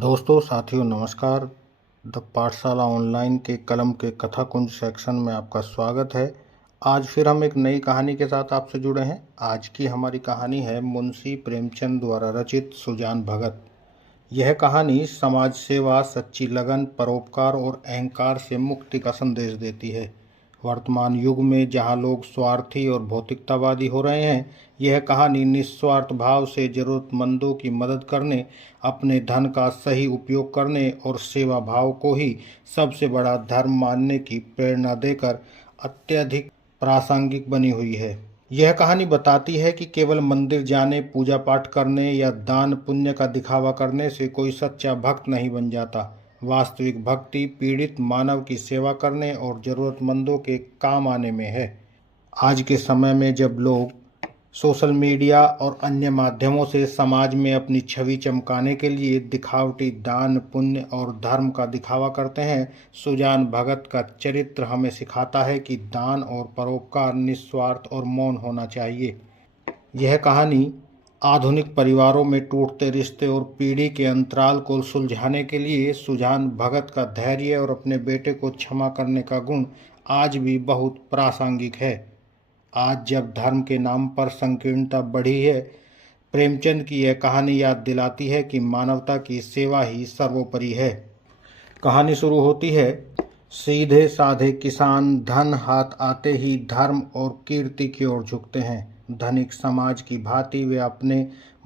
दोस्तों साथियों नमस्कार। द पाठशाला ऑनलाइन के कलम के कथा कुंज सेक्शन में आपका स्वागत है। आज फिर हम एक नई कहानी के साथ आपसे जुड़े हैं। आज की हमारी कहानी है मुंशी प्रेमचंद द्वारा रचित सुजान भगत। यह कहानी समाज सेवा, सच्ची लगन, परोपकार और अहंकार से मुक्ति का संदेश देती है। वर्तमान युग में जहां लोग स्वार्थी और भौतिकतावादी हो रहे हैं, यह कहानी निस्वार्थ भाव से जरूरतमंदों की मदद करने, अपने धन का सही उपयोग करने और सेवा भाव को ही सबसे बड़ा धर्म मानने की प्रेरणा देकर अत्यधिक प्रासंगिक बनी हुई है। यह कहानी बताती है कि केवल मंदिर जाने, पूजा पाठ करने या दान पुण्य का दिखावा करने से कोई सच्चा भक्त नहीं बन जाता। वास्तविक भक्ति पीड़ित मानव की सेवा करने और ज़रूरतमंदों के काम आने में है। आज के समय में जब लोग सोशल मीडिया और अन्य माध्यमों से समाज में अपनी छवि चमकाने के लिए दिखावटी दान पुण्य और धर्म का दिखावा करते हैं, सुजान भगत का चरित्र हमें सिखाता है कि दान और परोपकार निस्वार्थ और मौन होना चाहिए। यह कहानी आधुनिक परिवारों में टूटते रिश्ते और पीढ़ी के अंतराल को सुलझाने के लिए सुजान भगत का धैर्य और अपने बेटे को क्षमा करने का गुण आज भी बहुत प्रासंगिक है। आज जब धर्म के नाम पर संकीर्णता बढ़ी है, प्रेमचंद की यह कहानी याद दिलाती है कि मानवता की सेवा ही सर्वोपरि है। कहानी शुरू होती है। सीधे साधे किसान धन हाथ आते ही धर्म और कीर्ति की ओर झुकते हैं। धनिक समाज की भांति वे अपने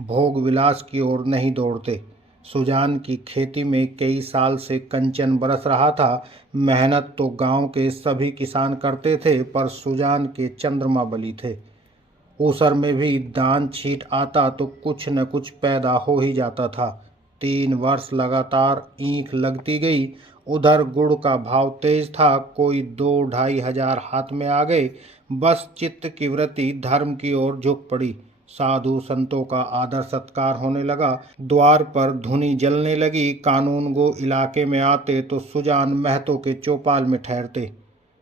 भोग विलास की ओर नहीं दौड़ते। सुजान की खेती में कई साल से कंचन बरस रहा था। मेहनत तो गांव के सभी किसान करते थे, पर सुजान के चंद्रमा बली थे। ऊसर में भी दान छींट आता तो कुछ न कुछ पैदा हो ही जाता था। 3 वर्ष लगातार ईख लगती गई। उधर गुड़ का भाव तेज था, कोई 2-2.5 हजार हाथ में आ गए। बस चित्त की वृत्ति धर्म की ओर झुक पड़ी। साधु संतों का आदर सत्कार होने लगा। द्वार पर धुनी जलने लगी। कानून गो इलाके में आते तो सुजान महतो के चौपाल में ठहरते।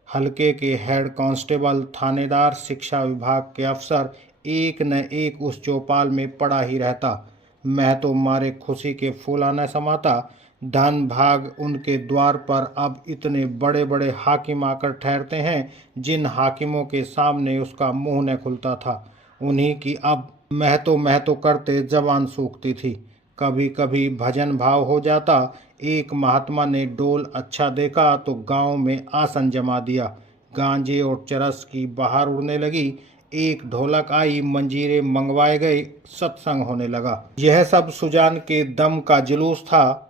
हल्के के हेड कांस्टेबल, थानेदार, शिक्षा विभाग के अफसर, एक न एक उस चौपाल में पड़ा ही रहता। महतो मारे खुशी के फूला न समाता। धन भाग उनके द्वार पर अब इतने बड़े बड़े हाकिम आकर ठहरते हैं, जिन हाकिमों के सामने उसका मुंह न खुलता था। उन्हीं की अब महतो महतो करते जबान सूखती थी। कभी कभी भजन भाव हो जाता। एक महात्मा ने डोल अच्छा देखा तो गांव में आसन जमा दिया। गांजे और चरस की बाहर उड़ने लगी। एक ढोलक आई, मंजीरे मंगवाए गए, सत्संग होने लगा। यह सब सुजान के दम का जुलूस था।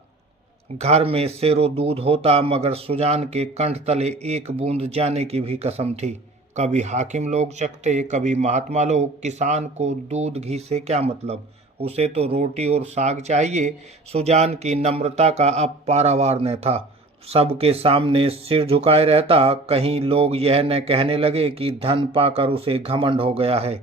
घर में सेरो दूध होता, मगर सुजान के कंठ तले एक बूंद जाने की भी कसम थी। कभी हाकिम लोग चखते, कभी महात्मा लोग। किसान को दूध घी से क्या मतलब, उसे तो रोटी और साग चाहिए। सुजान की नम्रता का अब पारावार न था। सबके सामने सिर झुकाए रहता। कहीं लोग यह न कहने लगे कि धन पाकर उसे घमंड हो गया है।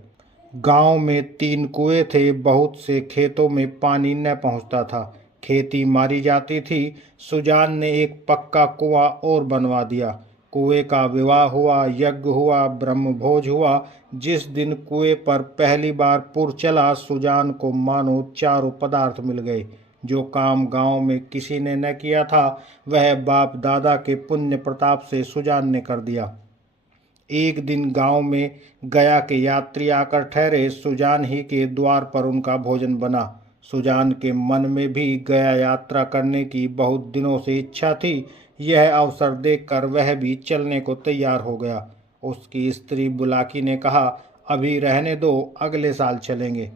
गांव में 3 कुएं थे। बहुत से खेतों में पानी न पहुंचता था। खेती मारी जाती थी। सुजान ने एक पक्का कुआं और बनवा दिया। कुएं का विवाह हुआ, यज्ञ हुआ, ब्रह्मभोज हुआ। जिस दिन कुएं पर पहली बार पुर चला, सुजान को मानो चारों पदार्थ मिल गए। जो काम गांव में किसी ने न किया था, वह बाप दादा के पुण्य प्रताप से सुजान ने कर दिया। एक दिन गांव में गया के यात्री आकर ठहरे। सुजान ही के द्वार पर उनका भोजन बना। सुजान के मन में भी गया यात्रा करने की बहुत दिनों से इच्छा थी। यह अवसर देखकर वह भी चलने को तैयार हो गया। उसकी स्त्री बुलाकी ने कहा, अभी रहने दो, अगले साल चलेंगे।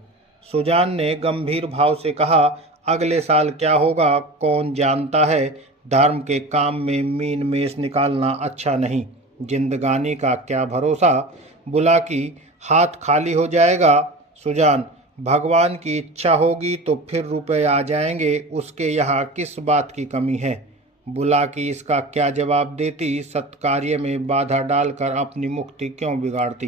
सुजान ने गंभीर भाव से कहा, अगले साल क्या होगा कौन जानता है। धर्म के काम में मीन मेष निकालना अच्छा नहीं। जिंदगानी का क्या भरोसा। बुलाकी, हाथ खाली हो जाएगा। सुजान, भगवान की इच्छा होगी तो फिर रुपए आ जाएंगे, उसके यहाँ किस बात की कमी है। बुलाकी इसका क्या जवाब देती। सत्कार्य में बाधा डालकर अपनी मुक्ति क्यों बिगाड़ती।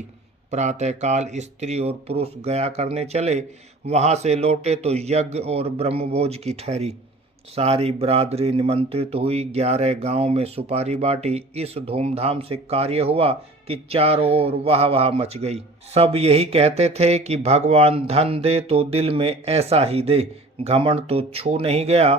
प्रातःकाल स्त्री और पुरुष गया करने चले। वहां से लौटे तो यज्ञ और ब्रह्मभोज की ठहरी। सारी बरादरी निमंत्रित हुई। 11 गांव में सुपारी बाटी। इस धूमधाम से कार्य हुआ कि चारों ओर वाह वाह मच गई। सब यही कहते थे कि भगवान धन दे तो दिल में ऐसा ही दे। घमंड तो छू नहीं गया।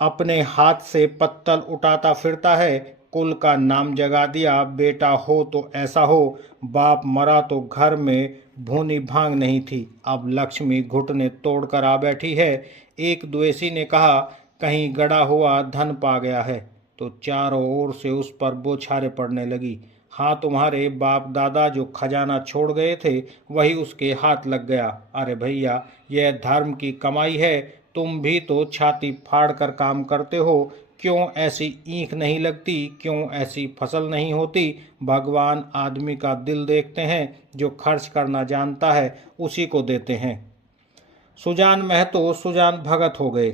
अपने हाथ से पत्तल उठाता फिरता है। कुल का नाम जगा दिया, बेटा हो तो ऐसा हो। बाप मरा तो घर में भूनी भांग नहीं थी, अब लक्ष्मी घुटने तोड़कर आ बैठी है। एक द्वेषी ने कहा, कहीं गड़ा हुआ धन पा गया है। तो चारों ओर से उस पर बौछारें पड़ने लगी। हाँ, तुम्हारे बाप दादा जो खजाना छोड़ गए थे वही उसके हाथ लग गया। अरे भैया, यह धर्म की कमाई है, तुम भी तो छाती फाड़ कर काम करते हो। क्यों ऐसी ईंख नहीं लगती, क्यों ऐसी फसल नहीं होती। भगवान आदमी का दिल देखते हैं, जो खर्च करना जानता है उसी को देते हैं। सुजान महतो सुजान भगत हो गए।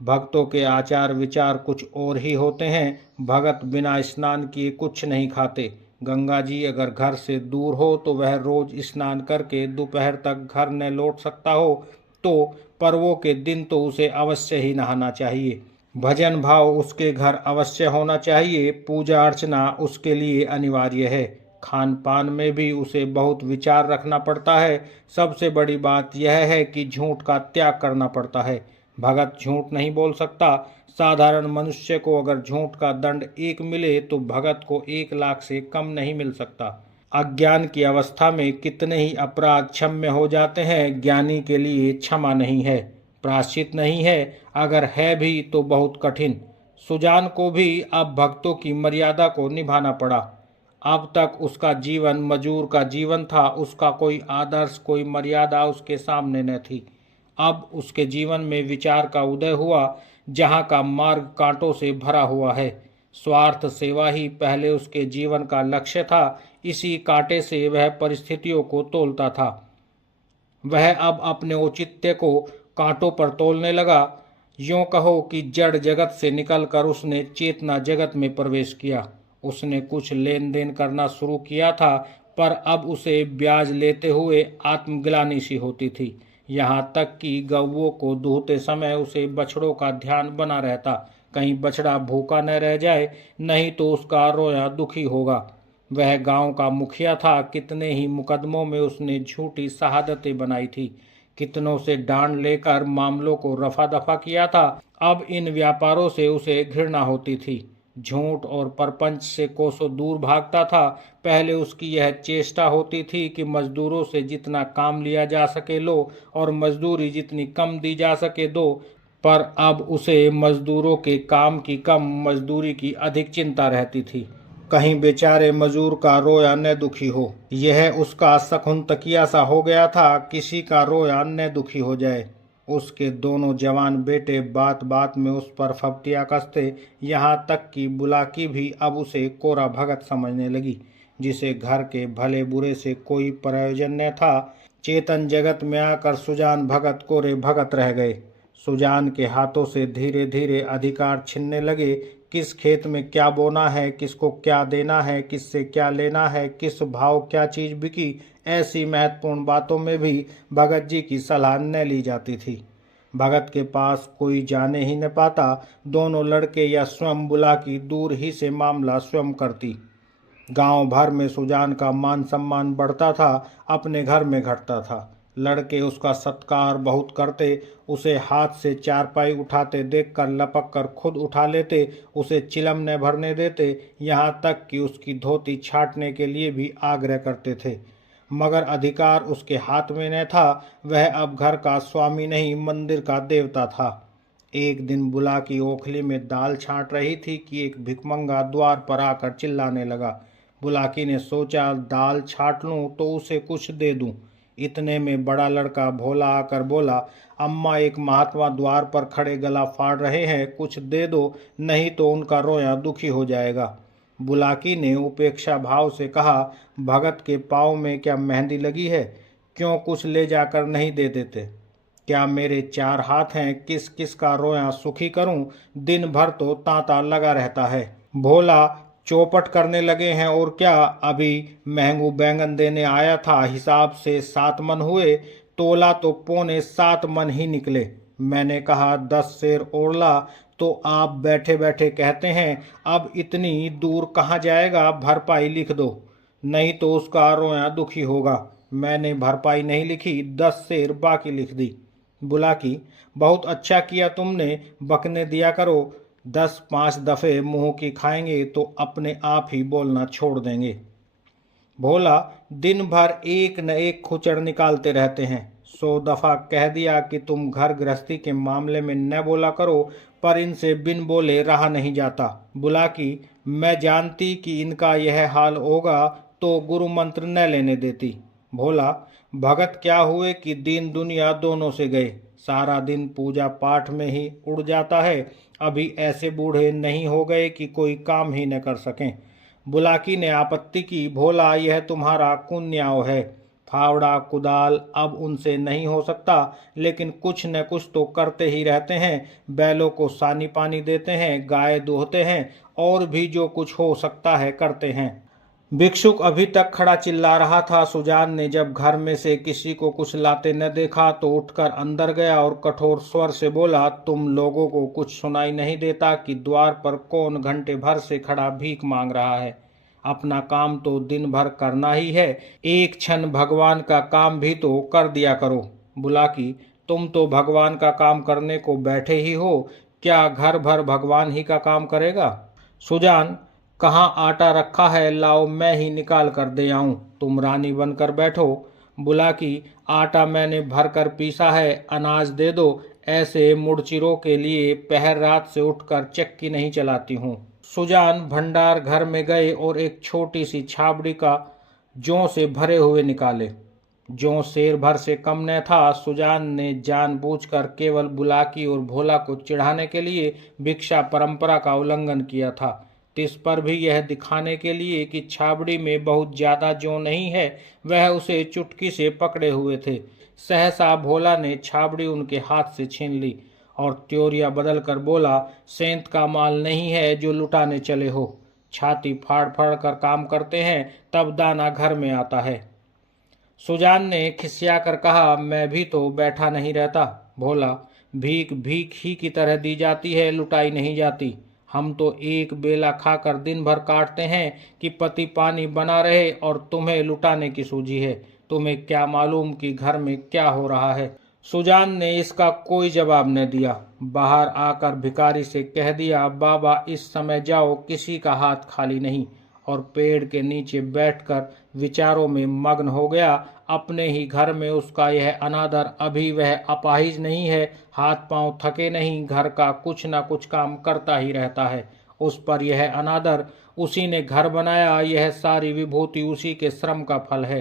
भक्तों के आचार विचार कुछ और ही होते हैं। भगत बिना स्नान किए कुछ नहीं खाते। गंगा जी अगर घर से दूर हो तो वह रोज स्नान करके दोपहर तक घर न लौट सकता हो तो पर्वों के दिन तो उसे अवश्य ही नहाना चाहिए। भजन भाव उसके घर अवश्य होना चाहिए। पूजा अर्चना उसके लिए अनिवार्य है। खान पान में भी उसे बहुत विचार रखना पड़ता है। सबसे बड़ी बात यह है कि झूठ का त्याग करना पड़ता है। भगत झूठ नहीं बोल सकता। साधारण मनुष्य को अगर झूठ का दंड 1 मिले तो भगत को 1 लाख से कम नहीं मिल सकता। अज्ञान की अवस्था में कितने ही अपराध क्षम्य हो जाते हैं, ज्ञानी के लिए क्षमा नहीं है, प्रायश्चित नहीं है, अगर है भी तो बहुत कठिन। सुजान को भी अब भक्तों की मर्यादा को निभाना पड़ा। अब तक उसका जीवन मजूर का जीवन था, उसका कोई आदर्श कोई मर्यादा उसके सामने न थी। अब उसके जीवन में विचार का उदय हुआ, जहाँ का मार्ग कांटों से भरा हुआ है। स्वार्थ सेवा ही पहले उसके जीवन का लक्ष्य था, इसी कांटे से वह परिस्थितियों को तोलता था। वह अब अपने औचित्य को कांटों पर तोलने लगा। यूं कहो कि जड़ जगत से निकलकर उसने चेतना जगत में प्रवेश किया। उसने कुछ लेन देन करना शुरू किया था, पर अब उसे ब्याज लेते हुए आत्मग्लानि सी होती थी। यहाँ तक कि गौओं को दूहते समय उसे बछड़ों का ध्यान बना रहता, कहीं बछड़ा भूखा न रह जाए, नहीं तो उसका रोया दुखी होगा। वह गांव का मुखिया था, कितने ही मुकदमों में उसने झूठी शहादतें बनाई थी, कितनों से डांड लेकर मामलों को रफा दफा किया था। अब इन व्यापारों से उसे घृणा होती थी। झूठ और परपंच से कोसों दूर भागता था। पहले उसकी यह चेष्टा होती थी कि मजदूरों से जितना काम लिया जा सके लो और मजदूरी जितनी कम दी जा सके दो, पर अब उसे मजदूरों के काम की कम, मजदूरी की अधिक चिंता रहती थी। कहीं बेचारे मजूर का रोया न दुखी हो, यह उसका सकुन तकिया सा हो गया था। किसी का रोया न दुखी हो जाए। उसके दोनों जवान बेटे बात बात में उस पर फप्तियाँ कसते, यहाँ तक कि बुलाकी भी अब उसे कोरा भगत समझने लगी, जिसे घर के भले बुरे से कोई प्रयोजन न था। चेतन जगत में आकर सुजान भगत कोरे भगत रह गए। सुजान के हाथों से धीरे धीरे अधिकार छिनने लगे। किस खेत में क्या बोना है, किसको क्या देना है, किससे क्या लेना है, किस भाव क्या चीज़ बिकी, ऐसी महत्वपूर्ण बातों में भी भगत जी की सलाह न ली जाती थी। भगत के पास कोई जाने ही न पाता। दोनों लड़के या स्वयं बुलाकी दूर ही से मामला स्वयं करती। गांव भर में सुजान का मान सम्मान बढ़ता था, अपने घर में घटता था। लड़के उसका सत्कार बहुत करते, उसे हाथ से चारपाई उठाते देखकर लपक कर खुद उठा लेते, उसे चिलम न भरने देते, यहाँ तक कि उसकी धोती छाटने के लिए भी आग्रह करते थे। मगर अधिकार उसके हाथ में न था। वह अब घर का स्वामी नहीं, मंदिर का देवता था। एक दिन बुला की ओखली में दाल छांट रही थी कि एक भिखमंगा द्वार पर आकर चिल्लाने लगा। बुलाकी ने सोचा, दाल छाट लूं तो उसे कुछ दे दूं। इतने में बड़ा लड़का भोला आकर बोला, अम्मा एक महात्मा द्वार पर खड़े गला फाड़ रहे हैं, कुछ दे दो, नहीं तो उनका रोया दुखी हो जाएगा। बुलाकी ने उपेक्षा भाव से कहा, भगत के पाँव में क्या मेहंदी लगी है, क्यों कुछ ले जाकर नहीं दे देते। क्या मेरे 4 हाथ हैं, किस किस का रोया सुखी करूं, दिन भर तो तांता लगा रहता है। भोला, चौपट करने लगे हैं और क्या, अभी महंगू बैंगन देने आया था, हिसाब से 7 मन हुए, तोला तो 6.25 मन ही निकले। मैंने कहा 10 सेर ओढ़ला, तो आप बैठे बैठे कहते हैं अब इतनी दूर कहाँ जाएगा, भरपाई लिख दो, नहीं तो उसका रोया दुखी होगा। मैंने भरपाई नहीं लिखी, 10 सेर बाकी लिख दी। बुलाकी, बहुत अच्छा किया तुमने, बकने दिया करो। 10-5 दफ़े मुंह की खाएंगे तो अपने आप ही बोलना छोड़ देंगे। भोला, दिन भर एक न एक खुचड़ निकालते रहते हैं। 100 दफ़ा कह दिया कि तुम घर गृहस्थी के मामले में न बोला करो, पर इनसे बिन बोले रहा नहीं जाता। बुलाकी, मैं जानती कि इनका यह हाल होगा तो गुरु मंत्र न लेने देती। भोला, भगत क्या हुए कि दीन दुनिया दोनों से गए, सारा दिन पूजा पाठ में ही उड़ जाता है। अभी ऐसे बूढ़े नहीं हो गए कि कोई काम ही न कर सकें। बुलाकी ने आपत्ति की, भोला यह तुम्हारा कुन्याव है। फावड़ा कुदाल अब उनसे नहीं हो सकता, लेकिन कुछ न कुछ तो करते ही रहते हैं। बैलों को सानी पानी देते हैं, गाय दूहते हैं, और भी जो कुछ हो सकता है करते हैं। भिक्षुक अभी तक खड़ा चिल्ला रहा था। सुजान ने जब घर में से किसी को कुछ लाते न देखा तो उठकर अंदर गया और कठोर स्वर से बोला, तुम लोगों को कुछ सुनाई नहीं देता कि द्वार पर कौन घंटे भर से खड़ा भीख मांग रहा है? अपना काम तो दिन भर करना ही है, एक क्षण भगवान का काम भी तो कर दिया करो। बुलाकी, तुम तो भगवान का काम करने को बैठे ही हो, क्या घर भर भगवान ही का काम करेगा? सुजान, कहाँ आटा रखा है, लाओ मैं ही निकाल कर दे आऊं, तुम रानी बनकर बैठो। बुलाकी, आटा मैंने भर कर पीसा है, अनाज दे दो। ऐसे मुड़चिरों के लिए पहर रात से उठकर चक्की नहीं चलाती हूँ। सुजान भंडार घर में गए और एक छोटी सी छाबड़ी का जौ से भरे हुए निकाले। जौ शेर भर से कम न था। सुजान ने जानबूझकर केवल बुलाकी और भोला को चिढ़ाने के लिए भिक्षा परंपरा का उल्लंघन किया था। तिस पर भी यह दिखाने के लिए कि छाबड़ी में बहुत ज्यादा जौ नहीं है, वह उसे चुटकी से पकड़े हुए थे। सहसा भोला ने छाबड़ी उनके हाथ से छीन ली और त्योरिया बदल कर बोला, सेंत का माल नहीं है जो लुटाने चले हो। छाती फाड़ फाड़ कर काम करते हैं, तब दाना घर में आता है। सुजान ने खिसिया कर कहा, मैं भी तो बैठा नहीं रहता। भोला, भीख भीख ही की तरह दी जाती है, लुटाई नहीं जाती। हम तो एक बेला खाकर दिन भर काटते हैं कि पति पानी बना रहे, और तुम्हें लुटाने की सूझी है। तुम्हें क्या मालूम कि घर में क्या हो रहा है? सुजान ने इसका कोई जवाब न दिया। बाहर आकर भिखारी से कह दिया, बाबा इस समय जाओ, किसी का हाथ खाली नहीं। और पेड़ के नीचे बैठकर विचारों में मग्न हो गया। अपने ही घर में उसका यह अनादर, अभी वह अपाहिज नहीं है, हाथ पांव थके नहीं, घर का कुछ न कुछ काम करता ही रहता है। उस पर यह अनादर, उसी ने घर बनाया, यह सारी विभूति उसी के श्रम का फल है।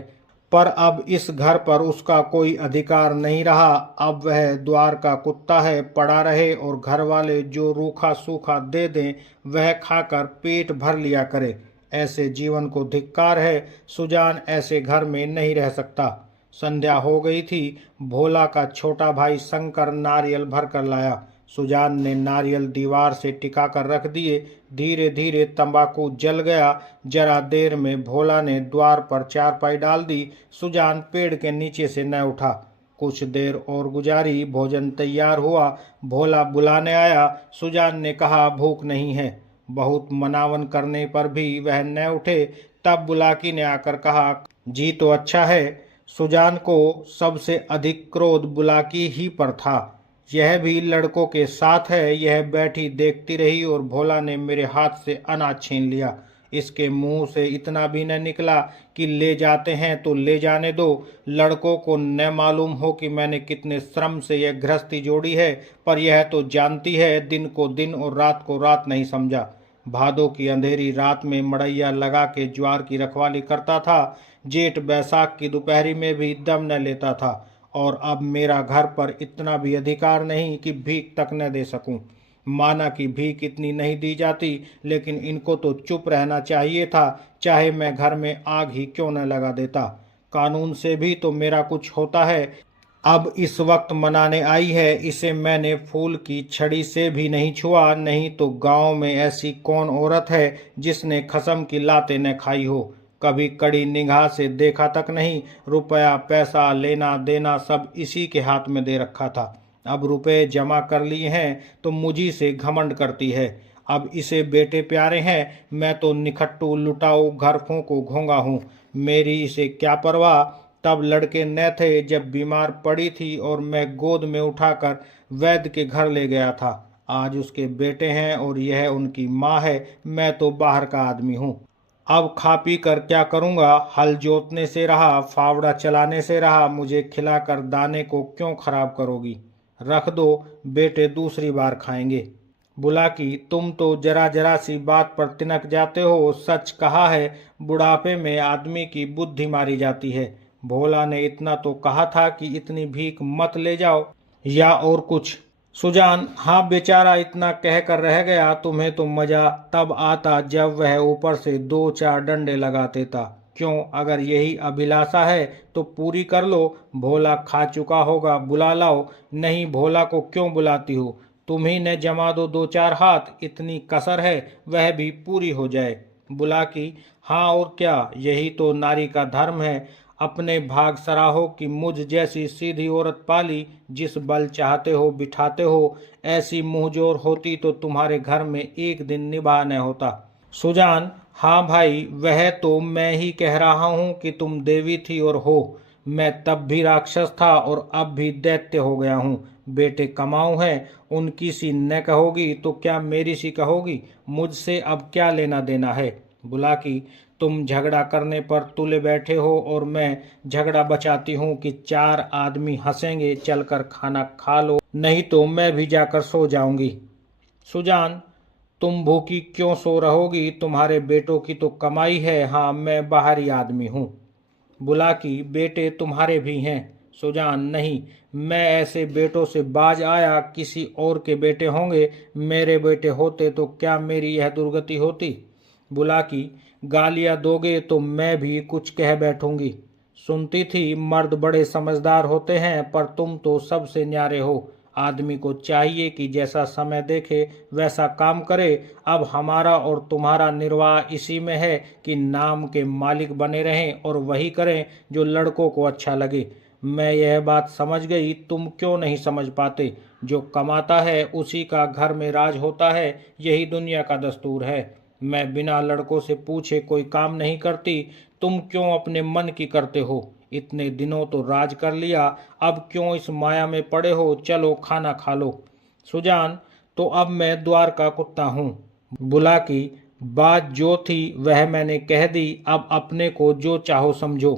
पर अब इस घर पर उसका कोई अधिकार नहीं रहा। अब वह द्वार का कुत्ता है, पड़ा रहे और घर वाले जो रूखा सूखा दे दें वह खाकर पेट भर लिया करे। ऐसे जीवन को धिक्कार है। सुजान ऐसे घर में नहीं रह सकता। संध्या हो गई थी। भोला का छोटा भाई शंकर नारियल भर कर लाया। सुजान ने नारियल दीवार से टिका कर रख दिए। धीरे धीरे तंबाकू जल गया। जरा देर में भोला ने द्वार पर चारपाई डाल दी। सुजान पेड़ के नीचे से न उठा। कुछ देर और गुजारी, भोजन तैयार हुआ। भोला बुलाने आया। सुजान ने कहा, भूख नहीं है। बहुत मनावन करने पर भी वह न उठे। तब बुलाकी ने आकर कहा, जी तो अच्छा है। सुजान को सबसे अधिक क्रोध बुलाकी ही पर था। यह भी लड़कों के साथ है। यह बैठी देखती रही और भोला ने मेरे हाथ से अनाज छीन लिया। इसके मुंह से इतना भी न निकला कि ले जाते हैं तो ले जाने दो। लड़कों को न मालूम हो कि मैंने कितने श्रम से यह गृहस्थी जोड़ी है, पर यह तो जानती है दिन को दिन और रात को रात नहीं समझा। भादों की अंधेरी रात में मड़ैया लगा के ज्वार की रखवाली करता था। जेठ बैसाख की दोपहरी में भी दम न लेता था। और अब मेरा घर पर इतना भी अधिकार नहीं कि भीख तक न दे सकूं। माना कि भीख इतनी नहीं दी जाती, लेकिन इनको तो चुप रहना चाहिए था, चाहे मैं घर में आग ही क्यों न लगा देता। कानून से भी तो मेरा कुछ होता है। अब इस वक्त मनाने आई है, इसे मैंने फूल की छड़ी से भी नहीं छुआ। नहीं तो गांव में ऐसी कौन औरत है जिसने खसम की लातें न खाई हो। कभी कड़ी निगाह से देखा तक नहीं। रुपया पैसा लेना देना सब इसी के हाथ में दे रखा था। अब रुपए जमा कर लिए हैं तो मुझी से घमंड करती है। अब इसे बेटे प्यारे हैं, मैं तो निखट्टू लुटाऊ घर फूंकू घोंगा हूँ। मेरी इसे क्या परवाह। तब लड़के न थे जब बीमार पड़ी थी और मैं गोद में उठाकर वैद्य के घर ले गया था। आज उसके बेटे हैं और यह उनकी माँ है। मैं तो बाहर का आदमी हूँ। अब खा पी कर क्या करूँगा? हल जोतने से रहा, फावड़ा चलाने से रहा, मुझे खिलाकर दाने को क्यों खराब करोगी? रख दो, बेटे दूसरी बार खाएंगे। बुलाकी, तुम तो जरा जरा सी बात पर तिनक जाते हो। सच कहा है, बुढ़ापे में आदमी की बुद्धि मारी जाती है। भोला ने इतना तो कहा था कि इतनी भीख मत ले जाओ, या और कुछ? सुजान, हाँ बेचारा इतना कहकर रह गया। तुम्हें तो मजा तब आता जब वह ऊपर से दो चार डंडे लगा देता। क्यों, अगर यही अभिलाषा है तो पूरी कर लो। भोला खा चुका होगा, बुला लाओ। नहीं, भोला को क्यों बुलाती हो? तुम ही ने जमा दो दो चार हाथ, इतनी कसर है, वह भी पूरी हो जाए। बुलाकी, हाँ और क्या, यही तो नारी का धर्म है। अपने भाग सराहो कि मुझ जैसी सीधी औरत पाली। जिस बल चाहते हो बिठाते हो। ऐसी मुंहजोर होती तो तुम्हारे घर में एक दिन निभा न होता। सुजान, हाँ भाई, वह तो मैं ही कह रहा हूँ कि तुम देवी थी और हो। मैं तब भी राक्षस था और अब भी दैत्य हो गया हूँ। बेटे कमाऊ हैं, उनकी सी न कहोगी तो क्या मेरी सी कहोगी? मुझसे अब क्या लेना देना है? बुलाकी, तुम झगड़ा करने पर तुले बैठे हो और मैं झगड़ा बचाती हूँ कि चार आदमी हंसेंगे। चलकर खाना खा लो, नहीं तो मैं भी जाकर सो जाऊंगी। सुजान, तुम भूखी क्यों सो रहोगी? तुम्हारे बेटों की तो कमाई है। हाँ, मैं बाहरी आदमी हूँ। बुलाकी, बेटे तुम्हारे भी हैं। सुजान, नहीं, मैं ऐसे बेटों से बाज आया। किसी और के बेटे होंगे। मेरे बेटे होते तो क्या मेरी यह दुर्गति होती? बुलाकी, गालियां दोगे तो मैं भी कुछ कह बैठूंगी। सुनती थी मर्द बड़े समझदार होते हैं, पर तुम तो सबसे न्यारे हो। आदमी को चाहिए कि जैसा समय देखे वैसा काम करे। अब हमारा और तुम्हारा निर्वाह इसी में है कि नाम के मालिक बने रहें और वही करें जो लड़कों को अच्छा लगे। मैं यह बात समझ गई, तुम क्यों नहीं समझ पाते? जो कमाता है उसी का घर में राज होता है, यही दुनिया का दस्तूर है। मैं बिना लड़कों से पूछे कोई काम नहीं करती। तुम क्यों अपने मन की करते हो? इतने दिनों तो राज कर लिया, अब क्यों इस माया में पड़े हो? चलो खाना खा लो। सुजान, तो अब मैं द्वार का कुत्ता हूँ। बुलाकी, बात जो थी वह मैंने कह दी, अब अपने को जो चाहो समझो।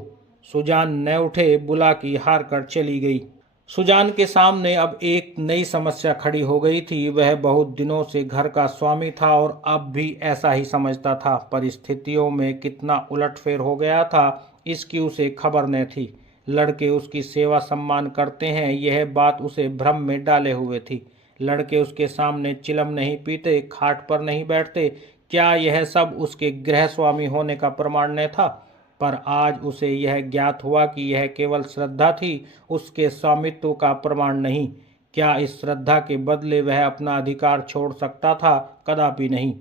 सुजान न उठे, बुलाकी हार कर चली गई। सुजान के सामने अब एक नई समस्या खड़ी हो गई थी। वह बहुत दिनों से घर का स्वामी था और अब भी ऐसा ही समझता था। परिस्थितियों में कितना उलटफेर हो गया था, इसकी उसे खबर न थी। लड़के उसकी सेवा सम्मान करते हैं, यह बात उसे भ्रम में डाले हुए थी। लड़के उसके सामने चिलम नहीं पीते, खाट पर नहीं बैठते। क्या यह सब उसके गृह स्वामी होने का प्रमाण न था? पर आज उसे यह ज्ञात हुआ कि यह केवल श्रद्धा थी, उसके स्वामित्व का प्रमाण नहीं। क्या इस श्रद्धा के बदले वह अपना अधिकार छोड़ सकता था? कदापि नहीं।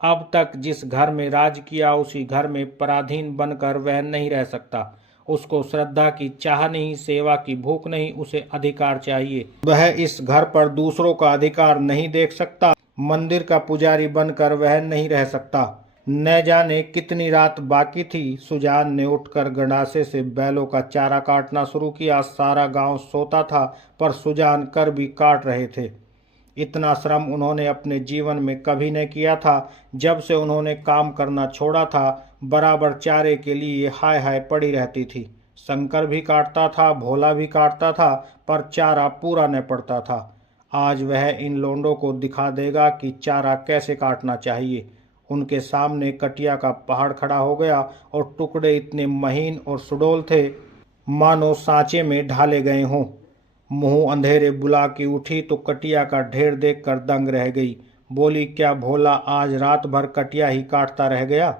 अब तक जिस घर में राज किया, उसी घर में पराधीन बनकर वह नहीं रह सकता। उसको श्रद्धा की चाह नहीं, सेवा की भूख नहीं, उसे अधिकार चाहिए। वह इस घर पर दूसरों का अधिकार नहीं देख सकता। मंदिर का पुजारी बनकर वह नहीं रह सकता। न जाने कितनी रात बाकी थी। सुजान ने उठकर गंडासे से बैलों का चारा काटना शुरू किया। सारा गांव सोता था, पर सुजान कर भी काट रहे थे। इतना श्रम उन्होंने अपने जीवन में कभी न किया था। जब से उन्होंने काम करना छोड़ा था, बराबर चारे के लिए हाय हाय पड़ी रहती थी। शंकर भी काटता था, भोला भी काटता था, पर चारा पूरा न पड़ता था। आज वह इन लोंडों को दिखा देगा कि चारा कैसे काटना चाहिए। उनके सामने कटिया का पहाड़ खड़ा हो गया और टुकड़े इतने महीन और सुडौल थे, मानो सांचे में ढाले गए हों। मुंह अंधेरे बुला की उठी तो कटिया का ढेर देखकर दंग रह गई। बोली, क्या भोला आज रात भर कटिया ही काटता रह गया?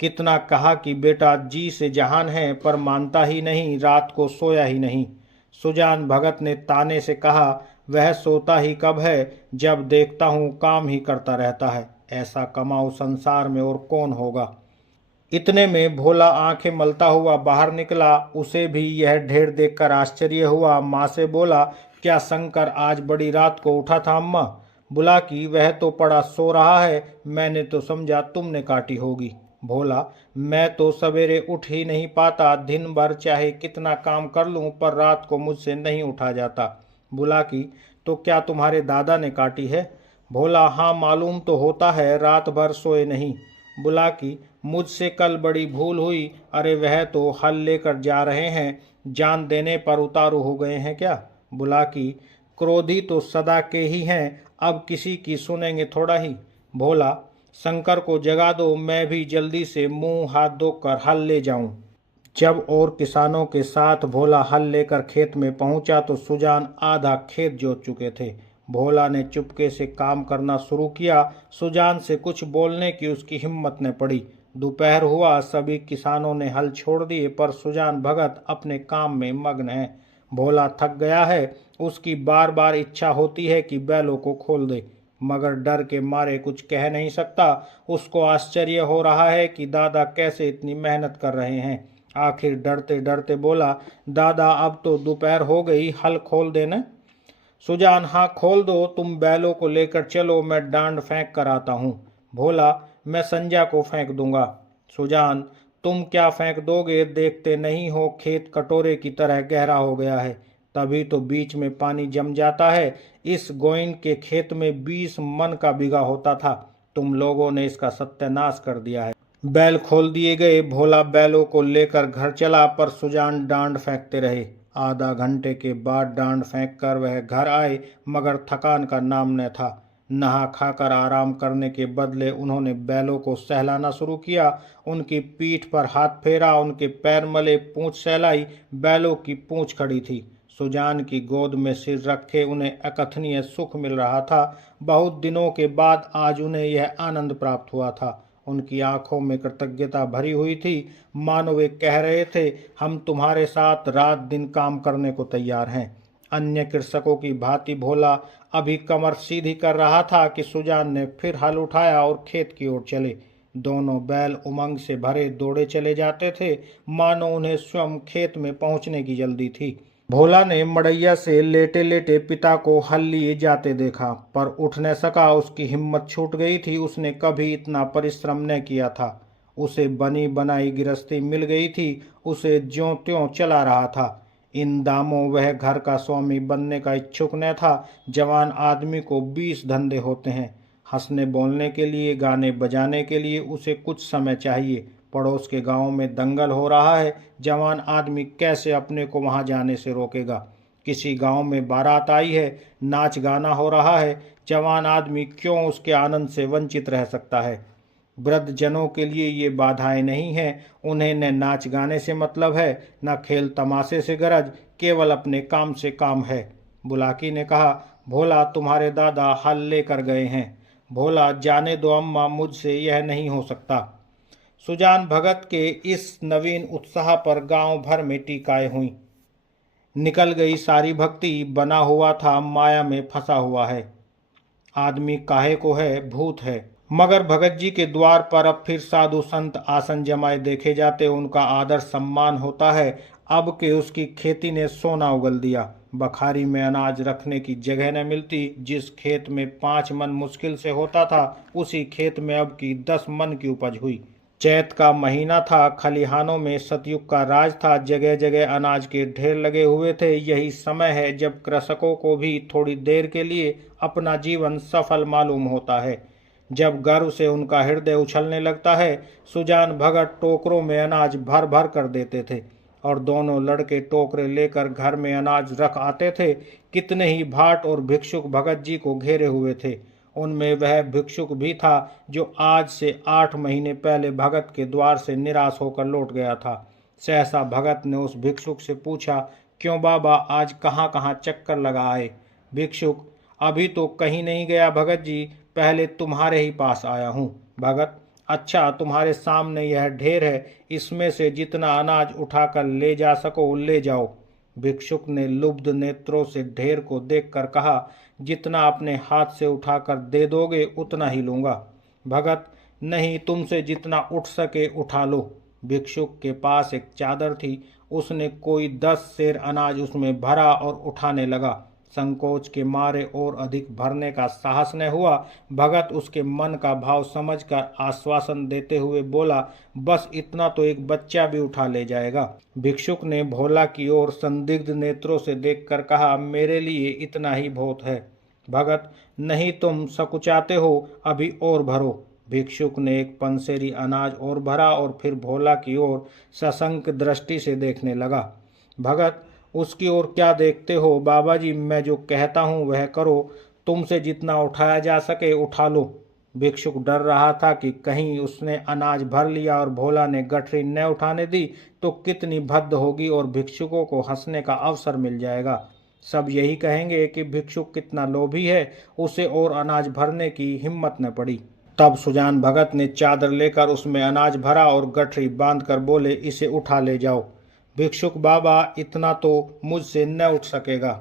कितना कहा कि बेटा जी से जहान है, पर मानता ही नहीं, रात को सोया ही नहीं। सुजान भगत ने ताने से कहा, वह सोता ही कब है, जब देखता हूँ काम ही करता रहता है। ऐसा कमाऊ संसार में और कौन होगा? इतने में भोला आंखें मलता हुआ बाहर निकला। उसे भी यह ढेर देखकर आश्चर्य हुआ। माँ से बोला, क्या शंकर आज बड़ी रात को उठा था अम्मा? बुलाकी, वह तो पड़ा सो रहा है, मैंने तो समझा तुमने काटी होगी। भोला, मैं तो सवेरे उठ ही नहीं पाता, दिन भर चाहे कितना काम कर लूं पर रात को मुझसे नहीं उठा जाता। बुलाकी, तो क्या तुम्हारे दादा ने काटी है? भोला, हाँ मालूम तो होता है, रात भर सोए नहीं। बुलाकी, मुझसे कल बड़ी भूल हुई, अरे वह तो हल लेकर जा रहे हैं, जान देने पर उतारू हो गए हैं क्या? बुलाकी, क्रोधी तो सदा के ही हैं, अब किसी की सुनेंगे थोड़ा ही। भोला, शंकर को जगा दो, मैं भी जल्दी से मुंह हाथ धोकर हल ले जाऊं। जब और किसानों के साथ भोला हल लेकर खेत में पहुंचा तो सुजान आधा खेत जोत चुके थे। भोला ने चुपके से काम करना शुरू किया। सुजान से कुछ बोलने की उसकी हिम्मत न पड़ी। दोपहर हुआ, सभी किसानों ने हल छोड़ दिए पर सुजान भगत अपने काम में मग्न है। भोला थक गया है, उसकी बार बार इच्छा होती है कि बैलों को खोल दे, मगर डर के मारे कुछ कह नहीं सकता। उसको आश्चर्य हो रहा है कि दादा कैसे इतनी मेहनत कर रहे हैं। आखिर डरते डरते बोला, दादा अब तो दोपहर हो गई, हल खोल देना। सुजान, हाँ खोल दो, तुम बैलों को लेकर चलो, मैं डांड फेंक कर आता हूँ। भोला, मैं संजा को फेंक दूंगा। सुजान, तुम क्या फेंक दोगे, देखते नहीं हो खेत कटोरे की तरह गहरा हो गया है, तभी तो बीच में पानी जम जाता है। इस गोइन के खेत में 20 मन का बीघा होता था, तुम लोगों ने इसका सत्यानाश कर दिया है। बैल खोल दिए गए। भोला बैलों को लेकर घर चला पर सुजान डांड फेंकते रहे। आधा घंटे के बाद डांड फेंक कर वह घर आए, मगर थकान का नाम न था। नहा खाकर आराम करने के बदले उन्होंने बैलों को सहलाना शुरू किया। उनकी पीठ पर हाथ फेरा, उनके पैर मले, पूंछ सहलाई। बैलों की पूंछ खड़ी थी। सुजान की गोद में सिर रखे उन्हें अकथनीय सुख मिल रहा था। बहुत दिनों के बाद आज उन्हें यह आनंद प्राप्त हुआ था। उनकी आंखों में कृतज्ञता भरी हुई थी, मानो वे कह रहे थे, हम तुम्हारे साथ रात दिन काम करने को तैयार हैं। अन्य कृषकों की भांति भोला अभी कमर सीधी कर रहा था कि सुजान ने फिर हल उठाया और खेत की ओर चले। दोनों बैल उमंग से भरे दौड़े चले जाते थे, मानो उन्हें स्वयं खेत में पहुंचने की जल्दी थी। भोला ने मड़ैया से लेटे लेटे पिता को हल लिए जाते देखा, पर उठ न सका। उसकी हिम्मत छूट गई थी। उसने कभी इतना परिश्रम न किया था। उसे बनी बनाई गृहस्थी मिल गई थी, उसे ज्यों त्यों चला रहा था। इन दामों वह घर का स्वामी बनने का इच्छुक न था। जवान आदमी को 20 धंधे होते हैं। हंसने बोलने के लिए, गाने बजाने के लिए उसे कुछ समय चाहिए। पड़ोस के गांव में दंगल हो रहा है, जवान आदमी कैसे अपने को वहां जाने से रोकेगा? किसी गांव में बारात आई है, नाच गाना हो रहा है, जवान आदमी क्यों उसके आनंद से वंचित रह सकता है? वृद्ध जनों के लिए ये बाधाएं नहीं हैं। उन्हें न नाच गाने से मतलब है, न खेल तमाशे से गरज, केवल अपने काम से काम है। बुलाकी ने कहा, भोला तुम्हारे दादा हल लेकर गए हैं। भोला, जाने दो अम्मा, मुझसे यह नहीं हो सकता। सुजान भगत के इस नवीन उत्साह पर गांव भर में टीकाएं हुई। निकल गई सारी भक्ति, बना हुआ था माया में फंसा हुआ है। आदमी काहे को है, भूत है। मगर भगत जी के द्वार पर अब फिर साधु संत आसन जमाए देखे जाते, उनका आदर सम्मान होता है। अब के उसकी खेती ने सोना उगल दिया। बखारी में अनाज रखने की जगह न मिलती। जिस खेत में 5 मन मुश्किल से होता था, उसी खेत में अब की 10 मन की उपज हुई। चैत का महीना था, खलिहानों में सतयुग का राज था। जगह जगह अनाज के ढेर लगे हुए थे। यही समय है जब कृषकों को भी थोड़ी देर के लिए अपना जीवन सफल मालूम होता है, जब गर्व से उनका हृदय उछलने लगता है। सुजान भगत टोकरों में अनाज भर भर कर देते थे और दोनों लड़के टोकरे लेकर घर में अनाज रख आते थे। कितने ही भाट और भिक्षुक भगत जी को घेरे हुए थे। उनमें वह भिक्षुक भी था जो आज से 8 महीने पहले भगत के द्वार से निराश होकर लौट गया था। सहसा भगत ने उस भिक्षुक से पूछा, क्यों बाबा, आज कहाँ कहाँ चक्कर लगा आए? भिक्षुक, अभी तो कहीं नहीं गया भगत जी, पहले तुम्हारे ही पास आया हूँ। भगत, अच्छा, तुम्हारे सामने यह ढेर है, इसमें से जितना अनाज उठाकर ले जा सको ले जाओ। भिक्षुक ने लुब्ध नेत्रों से ढेर को देखकर कहा, जितना अपने हाथ से उठाकर दे दोगे उतना ही लूंगा। भगत, नहीं, तुमसे जितना उठ सके उठा लो। भिक्षुक के पास एक चादर थी, उसने कोई 10 सेर अनाज उसमें भरा और उठाने लगा। संकोच के मारे और अधिक भरने का साहस न हुआ। भगत उसके मन का भाव समझकर आश्वासन देते हुए बोला, बस इतना तो एक बच्चा भी उठा ले जाएगा। भिक्षुक ने भोला की ओर संदिग्ध नेत्रों से देखकर कहा, मेरे लिए इतना ही बहुत है। भगत, नहीं तुम सकुचाते हो, अभी और भरो। भिक्षुक ने एक पंसेरी अनाज और भरा और फिर भोला की ओर सशंक दृष्टि से देखने लगा। भगत, उसकी ओर क्या देखते हो बाबा जी, मैं जो कहता हूँ वह करो, तुमसे जितना उठाया जा सके उठा लो। भिक्षुक डर रहा था कि कहीं उसने अनाज भर लिया और भोला ने गठरी न उठाने दी तो कितनी भद्द होगी और भिक्षुकों को हंसने का अवसर मिल जाएगा। सब यही कहेंगे कि भिक्षुक कितना लोभी है, उसे और अनाज भरने की हिम्मत न पड़ी। तब सुजान भगत ने चादर लेकर उसमें अनाज भरा और गठरी बांधकर बोले, इसे उठा ले जाओ। भिक्षुक, बाबा इतना तो मुझसे न उठ सकेगा।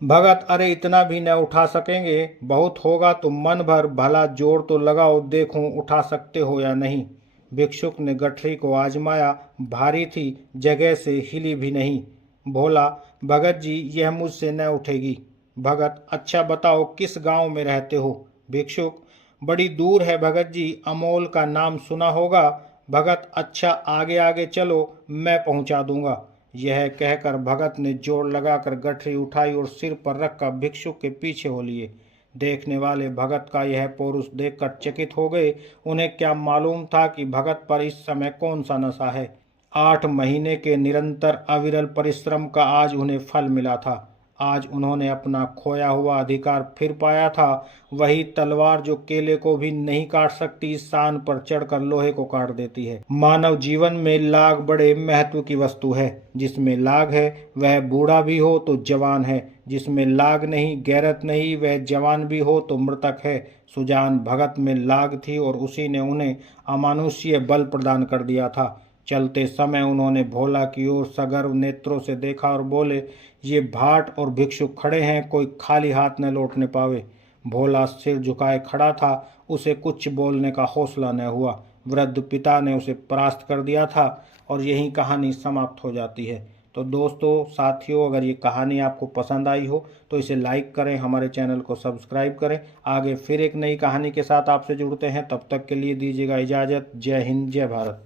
भगत, अरे इतना भी न उठा सकेंगे, बहुत होगा तो मन भर, भला जोर तो लगाओ, देखूं उठा सकते हो या नहीं। भिक्षुक ने गठरी को आजमाया, भारी थी, जगह से हिली भी नहीं। भोला, भगत जी यह मुझसे न उठेगी। भगत, अच्छा बताओ किस गांव में रहते हो। भिक्षुक, बड़ी दूर है भगत जी, अमोल का नाम सुना होगा। भगत, अच्छा आगे आगे चलो, मैं पहुंचा दूंगा। यह कहकर भगत ने जोर लगाकर गठरी उठाई और सिर पर रखकर भिक्षुक के पीछे हो लिए। देखने वाले भगत का यह पौरुष देखकर चकित हो गए। उन्हें क्या मालूम था कि भगत पर इस समय कौन सा नशा है। 8 महीने के निरंतर अविरल परिश्रम का आज उन्हें फल मिला था। आज उन्होंने अपना खोया हुआ अधिकार फिर पाया था। वही तलवार जो केले को भी नहीं काट सकती, शान पर चढ़कर लोहे को काट देती है। मानव जीवन में लाग बड़े महत्व की वस्तु है। जिसमें लाग है वह बूढ़ा भी हो तो जवान है, जिसमें लाग नहीं, गैरत नहीं, वह जवान भी हो तो मृतक है। सुजान भगत में लाग थी और उसी ने उन्हें अमानुष्य बल प्रदान कर दिया था। चलते समय उन्होंने भोला की ओर सगर्व नेत्रों से देखा और बोले, ये भाट और भिक्षुक खड़े हैं, कोई खाली हाथ न लौटने पावे। भोला सिर झुकाए खड़ा था, उसे कुछ बोलने का हौसला न हुआ। वृद्ध पिता ने उसे परास्त कर दिया था और यही कहानी समाप्त हो जाती है। तो दोस्तों, साथियों, अगर ये कहानी आपको पसंद आई हो तो इसे लाइक करें, हमारे चैनल को सब्सक्राइब करें। आगे फिर एक नई कहानी के साथ आपसे जुड़ते हैं, तब तक के लिए दीजिएगा इजाज़त। जय हिंद, जय भारत।